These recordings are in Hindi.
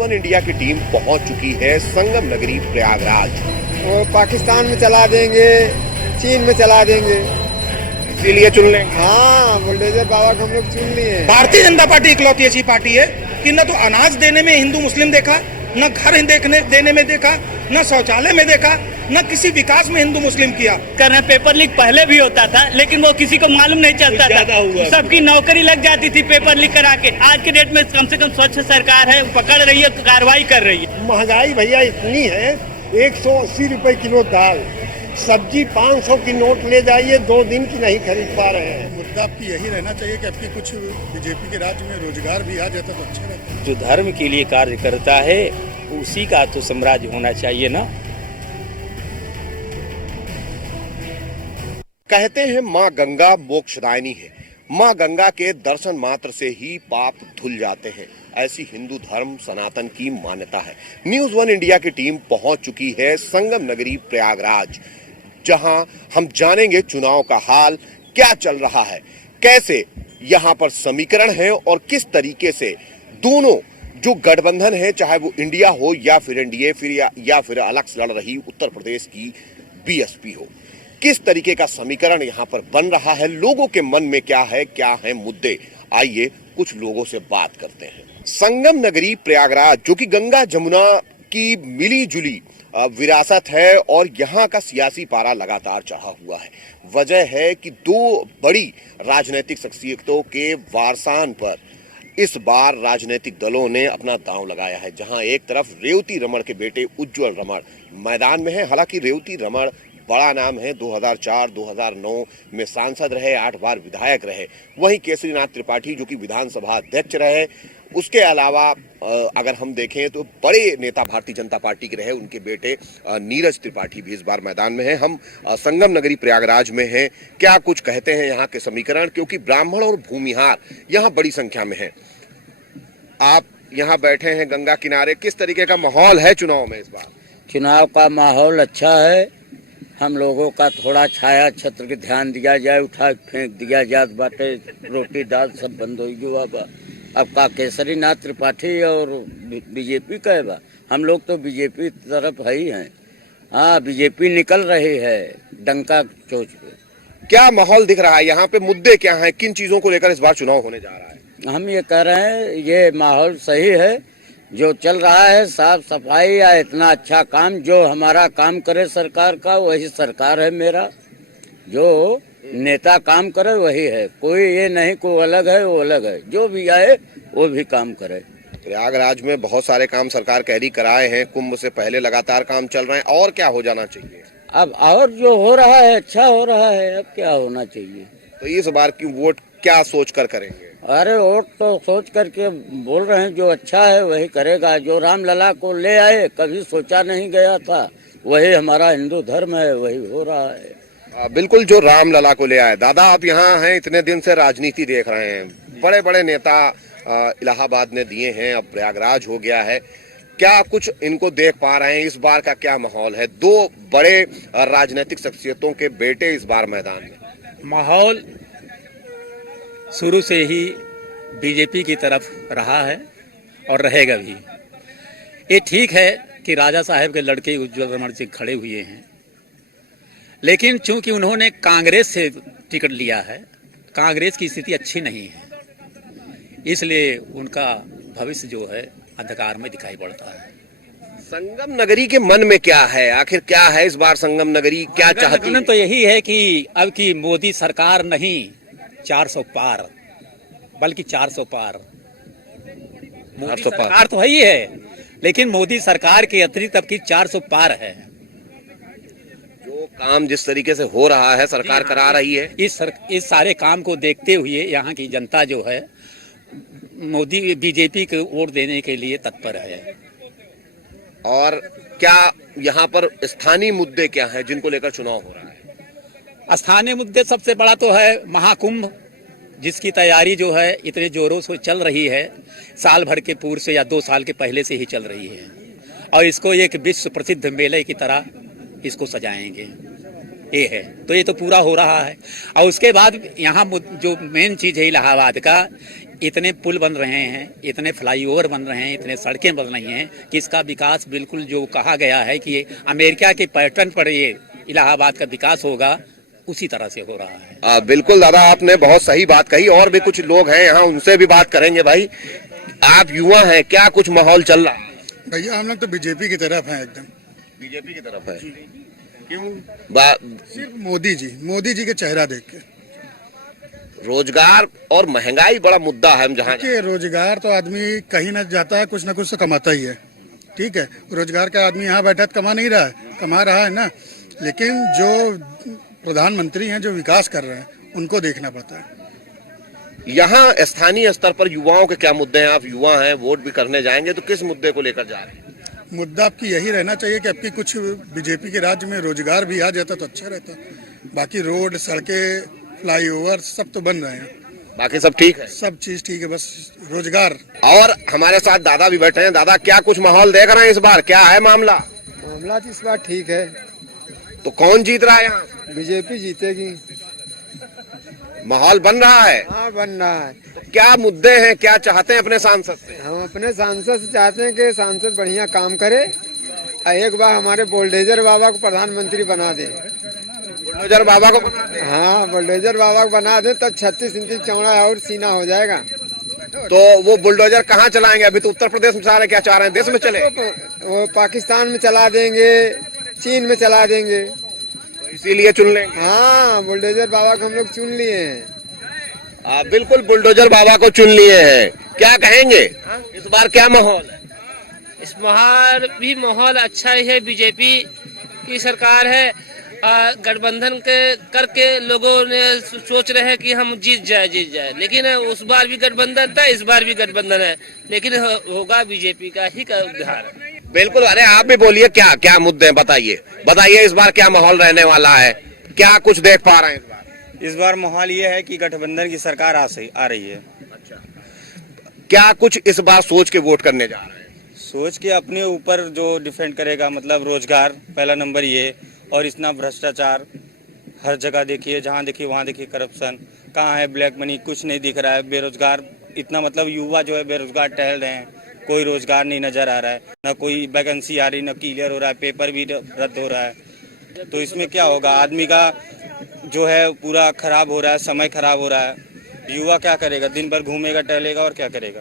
न्यूज़ 1 इंडिया की टीम पहुंच चुकी है संगम नगरी प्रयागराज। वो पाकिस्तान में चला देंगे, चीन में चला देंगे, इसीलिए चुन लेंगे। हाँ बुलडोजर बाबा को हम लोग चुन लिए हैं। भारतीय जनता पार्टी इकलौती ऐसी पार्टी है कि न तो अनाज देने में हिंदू मुस्लिम देखा, न घर देने में देखा, न शौचालय में देखा, न किसी विकास में हिंदू मुस्लिम किया। कर रहे पेपर लीक पहले भी होता था, लेकिन वो किसी को मालूम नहीं चलता था। सबकी नौकरी लग जाती थी पेपर लीक करा के। आज के डेट में कम से कम स्वच्छ सरकार है, पकड़ रही है, कार्रवाई कर रही है। महंगाई भैया इतनी है, 180 रुपए किलो दाल, सब्जी 500 की नोट ले जाइए, 2 दिन की नहीं खरीद पा रहे हैं। मुद्दा आपकी यही रहना चाहिए कि आपकी कुछ बीजेपी के राज्य में रोजगार भी आ जाता तो अच्छा रहता। जो धर्म के लिए कार्य करता है उसी का तो साम्राज्य होना चाहिए ना। कहते हैं माँ गंगा मोक्षदायिनी है। माँ गंगा के दर्शन मात्र से ही पाप धुल जाते हैं, ऐसी हिंदू धर्म सनातन की मान्यता है। न्यूज़ 1 इंडिया की टीम पहुंच चुकी है संगम नगरी प्रयागराज, जहां हम जानेंगे चुनाव का हाल क्या चल रहा है, कैसे यहां पर समीकरण है और किस तरीके से दोनों जो गठबंधन है, चाहे वो इंडिया हो या फिर एनडीए या फिर अलग से लड़ रही उत्तर प्रदेश की बीएसपी हो, किस तरीके का समीकरण यहाँ पर बन रहा है, लोगों के मन में क्या है मुद्दे। आइए कुछ लोगों से बात करते हैं। संगम नगरी प्रयागराज जो कि गंगा जमुना की मिली जुली विरासत है और यहाँ का सियासी पारा लगातार चढ़ा हुआ है। वजह है कि 2 बड़ी राजनीतिक शख्सियतों के वारसान पर इस बार राजनीतिक दलों ने अपना दांव लगाया है। जहां एक तरफ रेवती रमण के बेटे उज्जवल रमण मैदान में है। हालांकि रेवती रमण बड़ा नाम है, 2004-2009 में सांसद रहे, 8 बार विधायक रहे। वहीं केसरीनाथ त्रिपाठी जो कि विधानसभा अध्यक्ष रहे। उसके अलावा अगर हम देखें तो बड़े नेता भारतीय जनता पार्टी के रहे, उनके बेटे नीरज त्रिपाठी भी इस बार मैदान में हैं। हम संगम नगरी प्रयागराज में हैं। क्या कुछ कहते हैं यहाँ के समीकरण, क्योंकि ब्राह्मण और भूमिहार यहाँ बड़ी संख्या में हैं। आप यहाँ बैठे हैं गंगा किनारे, किस तरीके का माहौल है चुनाव में इस बार? चुनाव का माहौल अच्छा है। हम लोगों का थोड़ा छाया छत्र के ध्यान दिया जाए, उठा फेंक दिया जाए बाटे, रोटी दाल सब बंद हो गया बा। अब का केसरीनाथ त्रिपाठी और बीजेपी का बा, हम लोग तो बीजेपी तरफ है ही हैं। हाँ, बीजेपी निकल रही है डंका चोच पे। क्या माहौल दिख रहा है यहाँ पे, मुद्दे क्या हैं, किन चीजों को लेकर इस बार चुनाव होने जा रहा है? हम ये कह रहे हैं ये माहौल सही है जो चल रहा है। साफ सफाई या इतना अच्छा काम, जो हमारा काम करे सरकार का वही सरकार है मेरा। जो नेता काम करे वही है, कोई ये नहीं को अलग है वो अलग है, जो भी आए वो भी काम करे। प्रयागराज में बहुत सारे काम सरकार कह रही कराए हैं, कुंभ से पहले लगातार काम चल रहे हैं, और क्या हो जाना चाहिए? अब और जो हो रहा है अच्छा हो रहा है, अब क्या होना चाहिए? तो इस बार की वोट क्या सोच कर करेंगे? अरे वोट तो सोच करके बोल रहे हैं, जो अच्छा है वही करेगा। जो रामलला को ले आए, कभी सोचा नहीं गया था, वही हमारा हिंदू धर्म है, वही हो रहा है। बिल्कुल, जो रामलला को ले आए। दादा, आप यहाँ हैं, इतने दिन से राजनीति देख रहे हैं, बड़े बड़े नेता इलाहाबाद ने दिए हैं, अब प्रयागराज हो गया है, क्या कुछ इनको देख पा रहे हैं? इस बार का क्या माहौल है? 2 बड़े राजनीतिक शख्सियतों के बेटे इस बार मैदान में। माहौल शुरू से ही बीजेपी की तरफ रहा है और रहेगा भी। ये ठीक है कि राजा साहब के लड़के उज्जवल रमण जी खड़े हुए हैं, लेकिन चूंकि उन्होंने कांग्रेस से टिकट लिया है, कांग्रेस की स्थिति अच्छी नहीं है, इसलिए उनका भविष्य जो है अंधकार में दिखाई पड़ता है। संगम नगरी के मन में क्या है, आखिर क्या है इस बार संगम नगरी क्या चाहती है? तो यही है कि अब की मोदी सरकार नहीं 400 पार, बल्कि 400 पार। मोदी सरकार तो है ही है, लेकिन मोदी सरकार के अतिरिक्त अब की 400 पार है। जो काम जिस तरीके से हो रहा है सरकार करा रही है, इस सारे काम को देखते हुए यहाँ की जनता जो है मोदी बीजेपी को वोट देने के लिए तत्पर है। और क्या यहाँ पर स्थानीय मुद्दे क्या हैं जिनको लेकर चुनाव हो रहा है? स्थानीय मुद्दे सबसे बड़ा तो है महाकुंभ, जिसकी तैयारी जो है इतने जोरों से चल रही है, साल भर के पूर्व से या 2 साल के पहले से ही चल रही है, और इसको एक विश्व प्रसिद्ध मेले की तरह इसको सजाएंगे। ये है तो ये तो पूरा हो रहा है। और उसके बाद यहाँ जो मेन चीज है इलाहाबाद का, इतने पुल बन रहे हैं, इतने फ्लाईओवर बन रहे हैं, इतने सड़कें बन रही हैं कि इसका विकास बिल्कुल जो कहा गया है कि अमेरिका के पैटर्न पर ये इलाहाबाद का विकास होगा, उसी तरह से हो रहा है। बिल्कुल दादा, आपने बहुत सही बात कही। और भी कुछ लोग हैं यहाँ, उनसे भी बात करेंगे। भाई, आप युवा हैं, क्या कुछ माहौल चल रहा है? भैया हम लोग तो बीजेपी की तरफ हैं, एकदम बीजेपी की तरफ है। क्यों? सिर्फ मोदी जी के चेहरा देख के। रोजगार और महंगाई बड़ा मुद्दा है। हम जहाँ देखिए, रोजगार तो आदमी कहीं ना जाता है, कुछ ना कुछ तो कमाता ही है। ठीक है, रोजगार का आदमी यहाँ बैठा तो कमा नहीं रहा है, कमा रहा है ना, लेकिन जो प्रधानमंत्री हैं जो विकास कर रहे हैं उनको देखना पड़ता है। यहाँ स्थानीय स्तर पर युवाओं के क्या मुद्दे हैं? आप युवा हैं, वोट भी करने जाएंगे, तो किस मुद्दे को लेकर जा रहे हैं? मुद्दा आपकी यही रहना चाहिए कि आपकी कुछ बीजेपी के राज्य में रोजगार भी आ जाता तो अच्छा रहता। बाकी रोड, सड़कें, फ्लाईओवर सब तो बन रहे हैं, बाकी सब ठीक है, सब चीज ठीक है, बस रोजगार। और हमारे साथ दादा भी बैठे हैं। दादा, क्या कुछ माहौल देख रहे हैं इस बार? क्या है मामला? मामला तो इस बार ठीक है, तो कौन जीत रहा है यहाँ? बीजेपी जीतेगी। माहौल बन रहा है? हाँ, बन रहा है। तो क्या मुद्दे हैं, क्या चाहते हैं अपने सांसद से? हम अपने सांसद से चाहते हैं कि सांसद बढ़िया काम करे और एक बार हमारे बुलडोजर बाबा को प्रधानमंत्री बना दे। बुलडोजर बाबा को बना दें? हाँ, बुलडोजर बाबा को बना दे तो 36 इंच चौड़ा और सीना हो जाएगा। तो वो बुलडोजर कहाँ चलाएंगे? अभी तो उत्तर प्रदेश में चला रहे, क्या चाह रहे हैं देश में चले? वो पाकिस्तान में चला देंगे, चीन में चला देंगे, इसीलिए चुन लेंगे। हाँ, बुलडोजर बाबा को हम लोग चुन लिए हैं। बिल्कुल, बुलडोजर बाबा को चुन लिए हैं। क्या कहेंगे इस बार, क्या माहौल है? इस बार भी माहौल अच्छा ही है। बीजेपी की सरकार है। गठबंधन के करके लोगों ने सोच रहे हैं कि हम जीत जाए, लेकिन उस बार भी गठबंधन था, इस बार भी गठबंधन है, लेकिन होगा बीजेपी का ही उद्धार। बिल्कुल। अरे आप भी बोलिए, क्या क्या मुद्दे हैं, बताइए इस बार क्या माहौल रहने वाला है? क्या कुछ देख पा रहे हैं इस बार? इस बार माहौल ये है कि गठबंधन की सरकार आ रही है। अच्छा, क्या कुछ इस बार सोच के वोट करने जा रहे हैं? सोच के अपने ऊपर जो डिफेंड करेगा, मतलब रोजगार पहला नंबर ये, और इतना भ्रष्टाचार हर जगह देखिए, जहाँ देखिए वहाँ देखिए करप्शन। कहाँ है ब्लैक मनी? कुछ नहीं दिख रहा है। बेरोजगार इतना, मतलब युवा जो है बेरोजगार टहल रहे हैं, कोई रोजगार नहीं नजर आ रहा है, ना कोई वैकेंसी आ रही, ना क्लियर हो रहा है, पेपर भी रद्द हो रहा है। तो इसमें क्या होगा? आदमी का जो है पूरा खराब हो रहा है, समय खराब हो रहा है। युवा क्या करेगा? दिन भर घूमेगा, टहलेगा और क्या करेगा?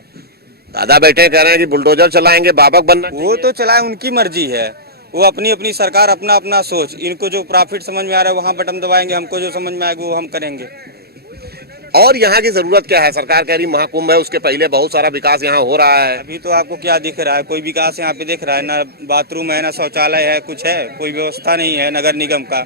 दादा बैठे कह रहे हैं कि बुलडोजर चलाएंगे, बाबा बनना। वो तो चलाए, उनकी मर्जी है, वो अपनी अपनी सरकार, अपना अपना सोच। इनको जो प्रॉफिट समझ में आ रहा है वहाँ बटन दबाएंगे, हमको जो समझ में आएगा वो हम करेंगे। और यहाँ की जरूरत क्या है? सरकार कह रही महाकुंभ है, उसके पहले बहुत सारा विकास यहाँ हो रहा है। अभी तो आपको क्या दिख रहा है? कोई विकास यहाँ पे दिख रहा है? ना बाथरूम है, ना शौचालय है, कुछ है? कोई व्यवस्था नहीं है नगर निगम का,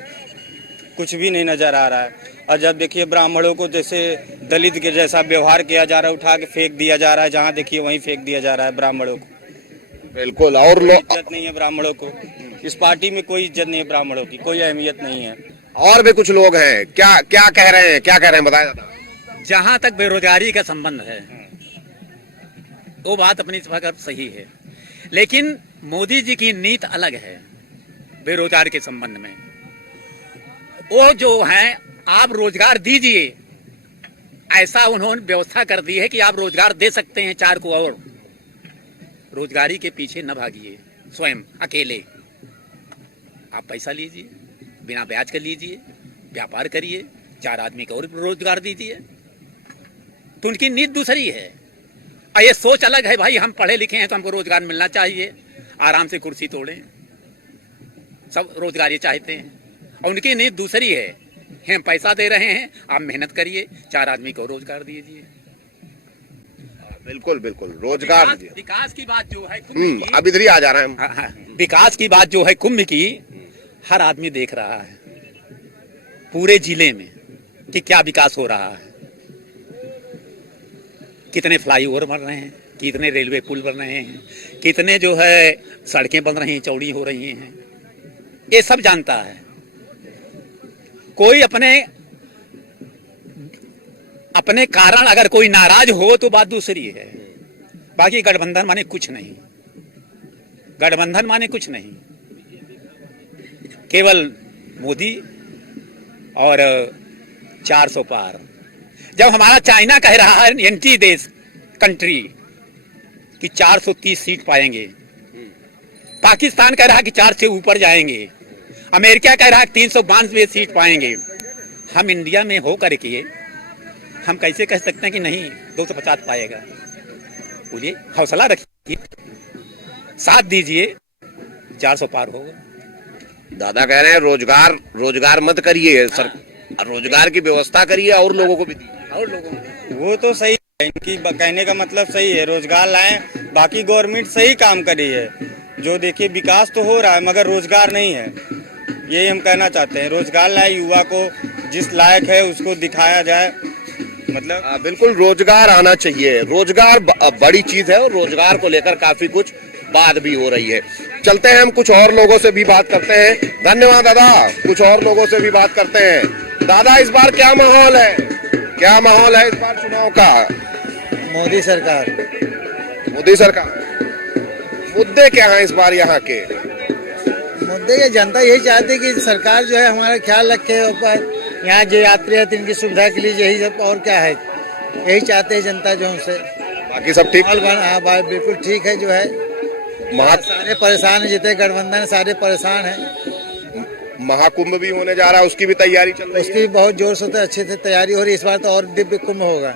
कुछ भी नहीं नजर आ रहा है। और जब देखिए ब्राह्मणों को जैसे दलित के जैसा व्यवहार किया जा रहा है, उठा के फेंक दिया जा रहा है, जहाँ देखिए वहीं फेंक दिया जा रहा है ब्राह्मणों को। बिल्कुल। और लोग, इज्जत नहीं है ब्राह्मणों को, इस पार्टी में कोई इज्जत नहीं है ब्राह्मणों की, कोई अहमियत नहीं है। और भी कुछ लोग हैं, क्या क्या कह रहे हैं, क्या कह रहे हैं, बताया जाता? जहाँ तक बेरोजगारी का संबंध है, वो बात अपनी जगह सही है, लेकिन मोदी जी की नीति अलग है बेरोजगार के संबंध में। वो जो है, आप रोजगार दीजिए, ऐसा उन्होंने व्यवस्था कर दी है कि आप रोजगार दे सकते हैं 4 को। और रोजगारी के पीछे न भागिए स्वयं अकेले, आप पैसा लीजिए, बिना ब्याज के लीजिए, व्यापार करिए, 4 आदमी को और रोजगार दीजिए। तो उनकी नीति दूसरी है, और ये सोच अलग है। भाई, हम पढ़े लिखे हैं तो हमको रोजगार मिलना चाहिए, आराम से कुर्सी तोड़ें, सब रोजगार ये चाहते हैं। और उनकी नीति दूसरी है, हम पैसा दे रहे हैं, आप मेहनत करिए, 4 आदमी को रोजगार दीजिए। बिल्कुल बिल्कुल, रोजगार। विकास की बात जो है कुंभ की, अब इधर ही आ जा रहे हैं। हाँ, विकास की बात जो है कुंभ की, हर आदमी देख रहा है पूरे जिले में कि क्या विकास हो रहा है। कितने फ्लाईओवर बन रहे हैं, कितने रेलवे पुल बन रहे हैं, कितने जो है सड़कें बन रही हैं, चौड़ी हो रही हैं, ये सब जानता है। कोई अपने कारण अगर कोई नाराज हो तो बात दूसरी है। बाकी गठबंधन माने कुछ नहीं, गठबंधन माने कुछ नहीं, केवल मोदी और 400 पार। जब हमारा चाइना कह रहा है एंटी देश कंट्री कि 430 सीट पाएंगे, पाकिस्तान कह रहा है कि 4 से ऊपर जाएंगे, अमेरिका कह रहा है 392 सीट पाएंगे। हम इंडिया में हो करके हम कैसे कह सकते हैं कि नहीं 250 पाएगा? बोलिए, हौसला रखिए, साथ दीजिए, 400 पार होगा। दादा कह रहे हैं रोजगार मत करिए, सर रोजगार की व्यवस्था करिए और लोगों को भी दीजिए। और लोगों को वो तो सही है, इनकी कहने का मतलब सही है, रोजगार लाएं, बाकी गवर्नमेंट सही काम करी है। जो देखिए विकास तो हो रहा है मगर रोजगार नहीं है, यही हम कहना चाहते हैं। रोजगार लाए, युवा को जिस लायक है उसको दिखाया जाए, मतलब बिल्कुल रोजगार आना चाहिए। रोजगार बड़ी चीज है और रोजगार को लेकर काफी कुछ बात भी हो रही है। चलते हैं, हम कुछ और लोगों से भी बात करते हैं। धन्यवाद दादा, कुछ और लोगों से भी बात करते हैं। दादा, इस बार क्या माहौल है, क्या माहौल है इस बार चुनाव का? मोदी सरकार। मोदी सरकार, मुद्दे क्या हैं इस बार यहाँ के? मुद्दे की जनता यही चाहती है कि सरकार जो है हमारा ख्याल रखे, ऊपर यहाँ जो यात्री है इनकी सुविधा के लिए, यही सब और क्या है, यही चाहते हैं जनता जो हमसे। बाकी सब ठीक? हाँ भाई बिल्कुल ठीक है। जो है सारे परेशान हैं, जितने गठबंधन सारे परेशान हैं। महाकुंभ भी होने जा रहा है, उसकी भी तैयारी चल रही है। उसकी भी बहुत जोर से अच्छे से तैयारी हो रही है। इस बार तो और दिव्य कुंभ होगा,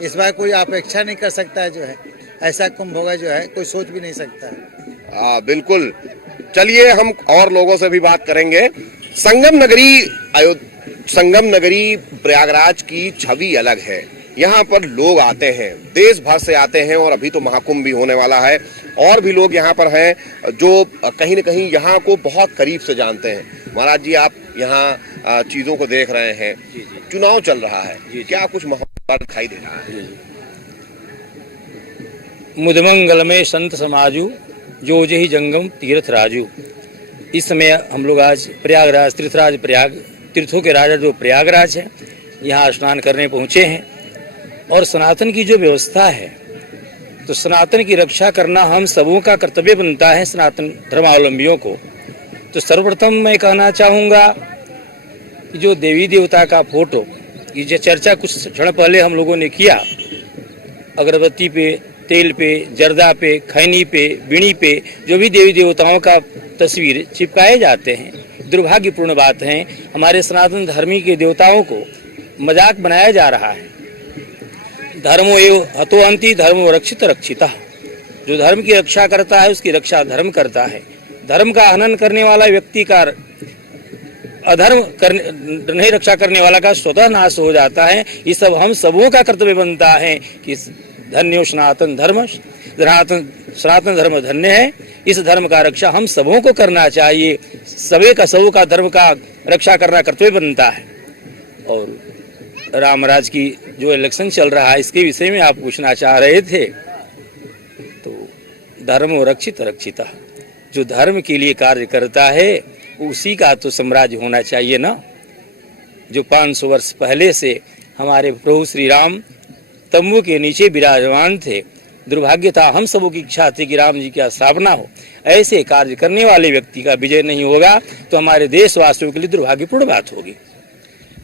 इस बार कोई अपेक्षा नहीं कर सकता है। जो है ऐसा कुंभ होगा जो है कोई सोच भी नहीं सकता है। बिल्कुल। चलिए, हम और लोगों से भी बात करेंगे। संगम नगरी प्रयागराज की छवि अलग है। यहाँ पर लोग आते हैं, देश भर से आते हैं, और अभी तो महाकुंभ भी होने वाला है। और भी लोग यहाँ पर हैं जो कहीं न कहीं यहाँ को बहुत करीब से जानते हैं। महाराज जी, आप यहाँ चीजों को देख रहे हैं, चुनाव चल रहा है, क्या कुछ माहौल दिखाई दे रहा है? मुदमंगल में संत समाजू, जो जही जंगम तीर्थ राजू। इस समय हम लोग आज प्रयागराज, तीर्थराज प्रयाग, तीर्थों के राजा जो प्रयागराज है, यहाँ स्नान करने पहुँचे हैं। और सनातन की जो व्यवस्था है, तो सनातन की रक्षा करना हम सबों का कर्तव्य बनता है, सनातन धर्मावलंबियों को। तो सर्वप्रथम मैं कहना चाहूँगा कि जो देवी देवता का फोटो, ये जो चर्चा कुछ क्षण पहले हम लोगों ने किया, अगरबत्ती पे, तेल पे, जर्दा पे, खैनी पे, बीड़ी पे जो भी देवी देवताओं का तस्वीर चिपकाए जाते हैं, दुर्भाग्यपूर्ण बात है। हमारे सनातन धर्मी के देवताओं को मजाक बनाया जा रहा है। धर्मो एव हतोहंति धर्मो रक्षित रक्षिता। जो धर्म की रक्षा करता है उसकी रक्षा धर्म करता है। धर्म का हनन करने वाला व्यक्ति का अधर्म नहीं रक्षा करने वाला का स्वतः नाश हो जाता है। ये सब हम सबों का कर्तव्य बनता है कि धन्यो सनातन धर्म, सनातन धर्म धन्य है। इस धर्म का रक्षा हम सबों को करना चाहिए। सबों का धर्म का रक्षा करना कर्तव्य बनता है। और रामराज की जो इलेक्शन चल रहा है, इसके विषय में आप पूछना चाह रहे थे, तो धर्म रक्षित रक्षिता। जो धर्म के लिए कार्य करता है उसी का तो साम्राज्य होना चाहिए ना। जो 500 वर्ष पहले से हमारे प्रभु श्री राम तंबू के नीचे विराजमान थे, दुर्भाग्य था, हम सबों की इच्छा थी कि राम जी की स्थापना हो। ऐसे कार्य करने वाले व्यक्ति का विजय नहीं होगा तो हमारे देशवासियों के लिए दुर्भाग्यपूर्ण बात होगी।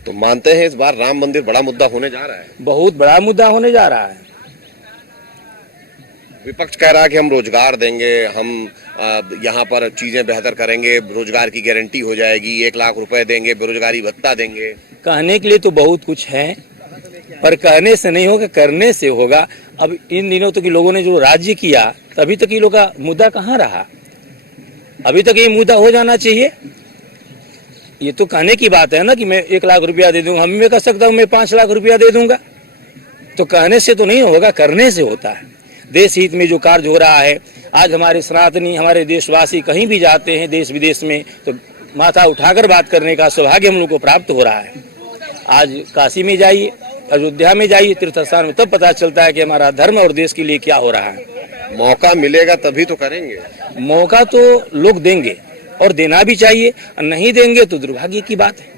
तो मानते हैं इस बार राम मंदिर बड़ा मुद्दा होने जा रहा है? बहुत बड़ा मुद्दा होने जा रहा है। विपक्ष कह रहा है कि हम रोजगार देंगे, हम यहाँ पर चीजें बेहतर करेंगे, रोजगार की गारंटी हो जाएगी, 1 लाख रुपए देंगे, बेरोजगारी भत्ता देंगे। कहने के लिए तो बहुत कुछ है, पर कहने से नहीं होगा, करने से होगा। अब इन दिनों तक लोगों ने जो राज्य किया, तभी तक ये लोग का मुद्दा कहाँ रहा? अभी तक ये मुद्दा हो जाना चाहिए। ये तो कहने की बात है ना कि मैं 1 लाख रुपया दे दूंगा। हम मैं कह सकता हूँ मैं 5 लाख रुपया दे दूंगा। तो कहने से तो नहीं होगा, करने से होता है। देश हित में जो कार्य हो रहा है, आज हमारे सनातनी, हमारे देशवासी कहीं भी जाते हैं देश विदेश में, तो माथा उठाकर बात करने का सौभाग्य हम लोग को प्राप्त हो रहा है। आज काशी में जाइए, अयोध्या में जाइए, तीर्थ स्थान में, तब पता चलता है कि हमारा धर्म और देश के लिए क्या हो रहा है। मौका मिलेगा तभी तो करेंगे। मौका तो लोग देंगे और देना भी चाहिए, और नहीं देंगे तो दुर्भाग्य की बात है।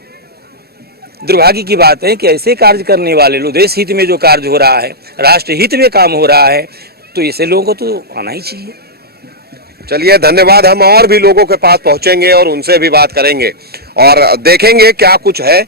दुर्भाग्य की बात है कि ऐसे कार्य करने वाले लोग, देश हित में जो कार्य हो रहा है, राष्ट्र हित में काम हो रहा है, तो ऐसे लोगों को तो आना ही चाहिए। चलिए, धन्यवाद। हम और भी लोगों के पास पहुंचेंगे और उनसे भी बात करेंगे और देखेंगे क्या कुछ है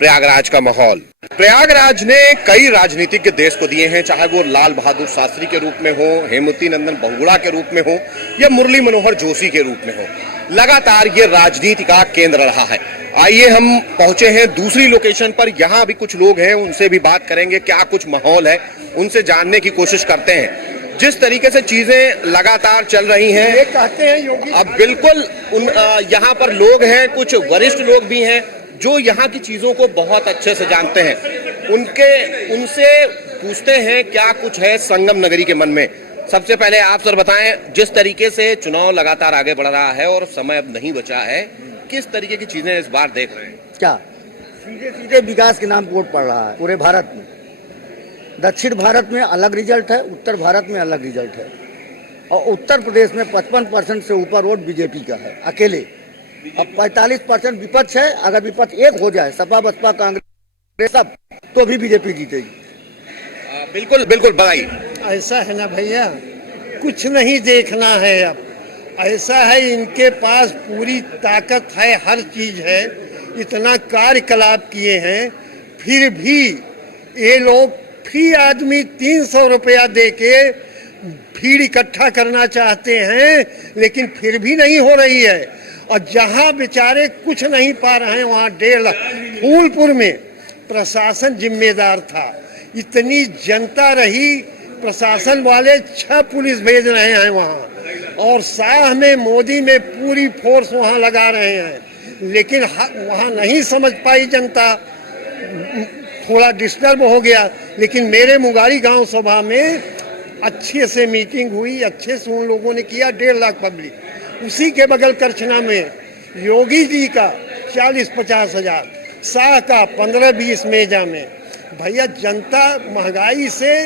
प्रयागराज का माहौल। प्रयागराज ने कई राजनीतिज्ञ देश को दिए हैं, चाहे वो लाल बहादुर शास्त्री के रूप में हो, हेमवती नंदन बहुगुणा के रूप में हो या मुरली मनोहर जोशी के रूप में हो। लगातार ये राजनीति का केंद्र रहा है। आइए हम पहुंचे हैं दूसरी लोकेशन पर, यहाँ भी कुछ लोग हैं, उनसे भी बात करेंगे, क्या कुछ माहौल है, उनसे जानने की कोशिश करते हैं। जिस तरीके से चीजें लगातार चल रही हैं, कहते हैं योगी अब बिल्कुल यहाँ पर लोग हैं, कुछ वरिष्ठ लोग भी हैं जो यहाँ की चीजों को बहुत अच्छे से जानते हैं। उनसे पूछते हैं क्या कुछ है संगम नगरी के मन में। सबसे पहले आप सर बताएं, जिस तरीके से चुनाव लगातार आगे बढ़ रहा है और समय अब नहीं बचा है, किस तरीके की चीजें इस बार देख रहे हैं? क्या सीधे सीधे विकास के नाम वोट पड़ रहा है पूरे भारत में। दक्षिण भारत में अलग रिजल्ट है, उत्तर भारत में अलग रिजल्ट है। और उत्तर प्रदेश में 55% से ऊपर वोट बीजेपी का है अकेले। अब 45% विपक्ष है। अगर विपक्ष एक हो जाए, सपा बसपा कांग्रेस सब, तो भी बीजेपी जीतेगी। बिल्कुल बिल्कुल बताइए। ऐसा है ना भैया, कुछ नहीं देखना है। अब ऐसा है, इनके पास पूरी ताकत है, हर चीज है, इतना कार्यकलाप किए हैं, फिर भी ये लोग फ्री आदमी 300 रुपया दे के भीड़ इकट्ठा करना चाहते हैं, लेकिन फिर भी नहीं हो रही है। और जहां बेचारे कुछ नहीं पा रहे हैं, वहां 1.5 लाख। फूलपुर में प्रशासन जिम्मेदार था, इतनी जनता रही, प्रशासन वाले 6 पुलिस भेज रहे हैं वहां, और शाह में मोदी में पूरी फोर्स वहां लगा रहे हैं, लेकिन वहां नहीं समझ पाई जनता, थोड़ा डिस्टर्ब हो गया। लेकिन मेरे मुगारी गांव सभा में अच्छे से मीटिंग हुई, अच्छे से उन लोगों ने किया। 1.5 लाख पब्लिक। उसी के बगल करछना में योगी जी का 40-50 हजार, शाह का 15-20 मेजा में। भैया जनता महंगाई से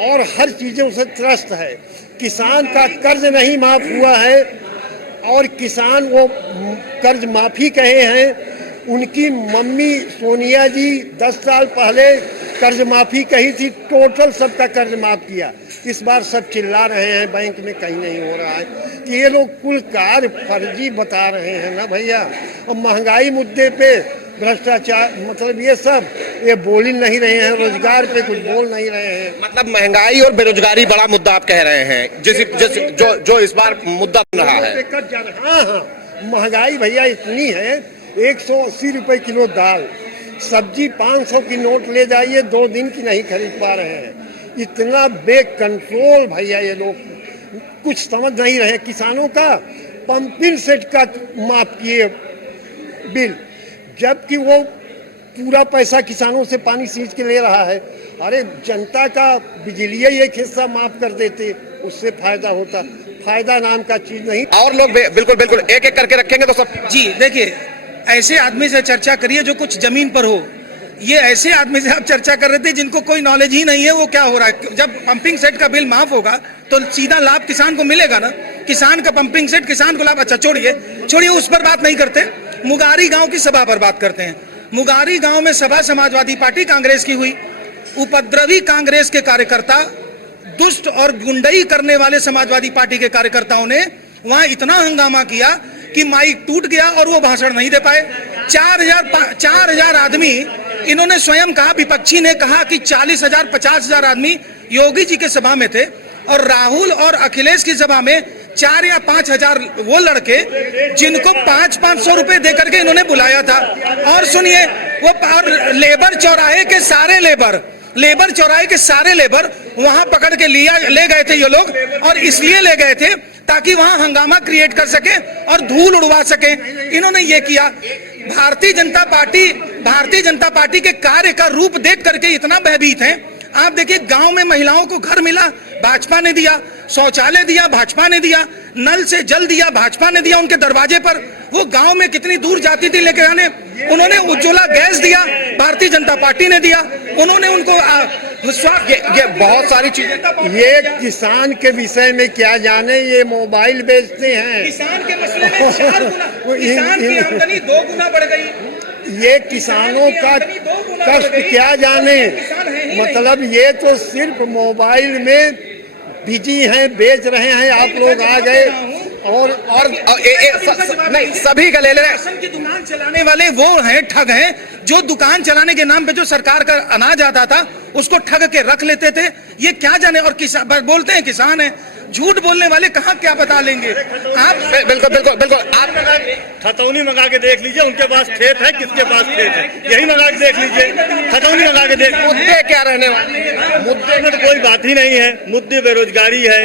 और हर चीजों से त्रस्त है। किसान का कर्ज नहीं माफ हुआ है, और किसान वो कर्ज माफी कहे हैं। उनकी मम्मी सोनिया जी 10 साल पहले कर्ज माफी कही थी, टोटल सबका कर्ज माफ किया। इस बार सब चिल्ला रहे हैं बैंक में कहीं नहीं हो रहा है। ये लोग कुल कार्य फर्जी बता रहे हैं ना भैया। और महंगाई मुद्दे पे, भ्रष्टाचार, मतलब ये सब ये बोल ही नहीं रहे हैं, रोजगार पे कुछ बोल नहीं रहे हैं। मतलब महंगाई और बेरोजगारी बड़ा मुद्दा आप कह रहे हैं, जो इस बार मुद्दा बन रहा है। हाँ, महंगाई भैया इतनी है, 180 रुपए किलो दाल, सब्जी 500 की नोट ले जाइए, 2 दिन की नहीं खरीद पा रहे हैं। इतना बेकंट्रोल भैया, ये लोग कुछ समझ नहीं रहे। किसानों का पंपिंग सेट का माफ किए बिल, जबकि वो पूरा पैसा किसानों से पानी सींच के ले रहा है। अरे जनता का बिजली एक हिस्सा माफ कर देते, उससे फायदा होता। फायदा नाम का चीज नहीं। और लोग बिल्कुल बिल्कुल एक एक करके रखेंगे तो सब। जी देखिए, ऐसे आदमी से चर्चा करिए जो कुछ जमीन पर हो। ये ऐसे आदमी से आप चर्चा कर रहे थे जिनको कोई नॉलेज ही नहीं है वो क्या हो रहा है। जब पंपिंग सेट का बिल माफ होगा तो सीधा लाभ किसान को मिलेगा ना। किसान का पंपिंग सेट, किसान को लाभ। अच्छा छोड़िए उस पर बात नहीं करते, मुगारी गांव की सभा पर बात करते हैं। मुगारी गांव में सभा समाजवादी पार्टी कांग्रेस की हुई। उपद्रवी कांग्रेस के कार्यकर्ता, दुष्ट और गुंडई करने वाले समाजवादी पार्टी के कार्यकर्ताओं ने वहां इतना हंगामा किया कि माइक टूट गया और वो भाषण नहीं दे पाए। 4,000 आदमी, इन्होंने स्वयं कहा, विपक्षी ने कहा कि 40,000 50,000 आदमी योगी जी के सभा में थे, और राहुल और अखिलेश की सभा में 4 या 5,000 वो लड़के जिनको 500 रुपए दे करके इन्होंने बुलाया था। और सुनिए, वो लेबर चौराहे के सारे लेबर वहां पकड़ के ले गए थे ये लोग, और इसलिए ले गए थे ताकि वहां हंगामा क्रिएट कर सके और धूल उड़वा सके। इन्होंने ये किया। भारतीय जनता पार्टी के कार्य का रूप देख करके इतना भयभीत हैं। आप देखिए, गांव में महिलाओं को घर मिला, भाजपा ने दिया। शौचालय दिया, भाजपा ने दिया। नल से जल दिया, भाजपा ने दिया उनके दरवाजे पर। वो गांव में कितनी दूर जाती थी लेके आने। उन्होंने उज्ज्वला गैस दिया, भारतीय जनता पार्टी ने दिया। उन्होंने उनको ये बहुत सारी चीजें। ये किसान के विषय में क्या जाने, ये मोबाइल बेचते हैं। किसान के मसले में 4 गुना, किसान की आमदनी 2 गुना बढ़ गई। ये किसानों का कष्ट क्या जाने। मतलब ये तो सिर्फ मोबाइल में बिजी हैं, बेच रहे हैं। आप लोग आ गए और नहीं, सभी का ले ले। राशन की दुकान चलाने वाले वो हैं, ठग हैं, जो दुकान चलाने के नाम पे जो सरकार का अनाज आता था उसको ठग के रख लेते थे। ये क्या जाने, और किसान बोलते हैं किसान है, झूठ बोलने वाले कहाँ क्या बता लेंगे आप। बिल्कुल बिल्कुल बिल्कुल, आप खतौनी मंगा के देख लीजिए, उनके पास खेत है, किसके पास खेत है, यही मंगा के देख लीजिए, खतौनी मंगा के देख। मुद्दे क्या रहने वाले, मुद्दे में तो कोई बात ही नहीं है। मुद्दे बेरोजगारी है,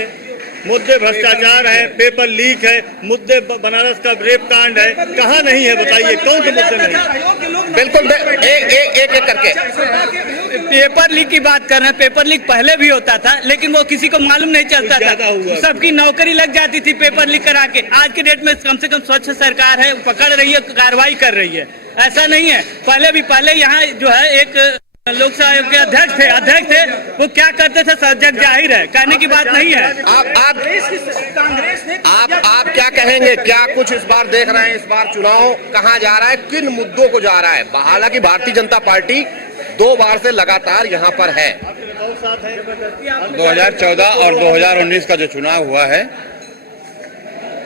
मुद्दे भ्रष्टाचार है, पेपर लीक है, मुद्दे बनारस का रेप कांड है, कहाँ नहीं है बताइए, कौन से मुद्दे नहीं। बिल्कुल एक करके पेपर लीक की बात कर रहे हैं। पेपर लीक पहले भी होता था, लेकिन वो किसी को मालूम नहीं चलता था, सबकी नौकरी लग जाती थी पेपर लीक करा के। आज के डेट में कम से कम स्वच्छ सरकार है, पकड़ रही है, कार्रवाई कर रही है। ऐसा नहीं है, पहले यहाँ जो है एक लोकसभा आयोग के अध्यक्ष थे, वो क्या करते थे जग जाहिर है, कहने की बात नहीं है। आप क्या कहेंगे, क्या कुछ इस बार देख रहे हैं, इस बार चुनाव कहाँ जा रहा है, किन मुद्दों को जा रहा है? हालांकि भारतीय जनता पार्टी 2 बार से लगातार यहाँ पर है। 2014 और 2019 का जो चुनाव हुआ है,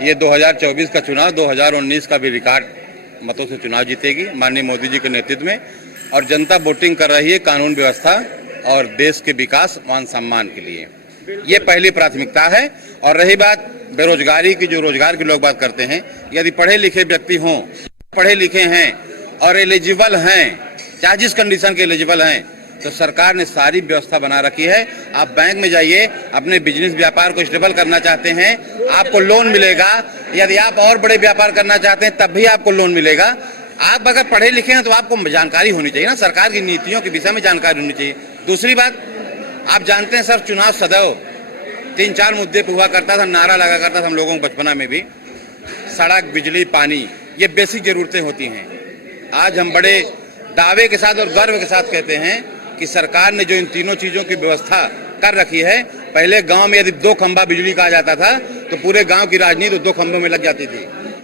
ये 2024 का चुनाव 2019 का भी रिकॉर्ड मतों से चुनाव जीतेगी माननीय मोदी जी के नेतृत्व में। और जनता वोटिंग कर रही है कानून व्यवस्था और देश के विकास मान सम्मान के लिए, ये पहली प्राथमिकता है। और रही बात बेरोजगारी की, जो रोजगार के लोग बात करते हैं, यदि पढ़े लिखे व्यक्ति हों, पढ़े लिखे हैं और एलिजिबल हैं, चाहे जिस कंडीशन के एलिजिबल हैं, तो सरकार ने सारी व्यवस्था बना रखी है। आप बैंक में जाइए, अपने बिजनेस व्यापार को स्टेबल करना चाहते हैं, आपको लोन मिलेगा। यदि आप और बड़े व्यापार करना चाहते हैं, तब भी आपको लोन मिलेगा। आप अगर पढ़े लिखे हैं तो आपको जानकारी होनी चाहिए ना, सरकार की नीतियों के विषय में जानकारी होनी चाहिए। दूसरी बात, आप जानते हैं सर, चुनाव सदैव 3-4 मुद्दे पे हुआ करता था, नारा लगा करता था हम लोगों को बचपना में भी। सड़क, बिजली, पानी, ये बेसिक जरूरतें होती हैं। आज हम बड़े दावे के साथ और गर्व के साथ कहते हैं कि सरकार ने जो इन तीनों चीजों की व्यवस्था कर रखी है। पहले गांव में यदि 2 खंभा बिजली का आ जाता था तो पूरे गांव की राजनीति 2 खंभों में लग जाती थी।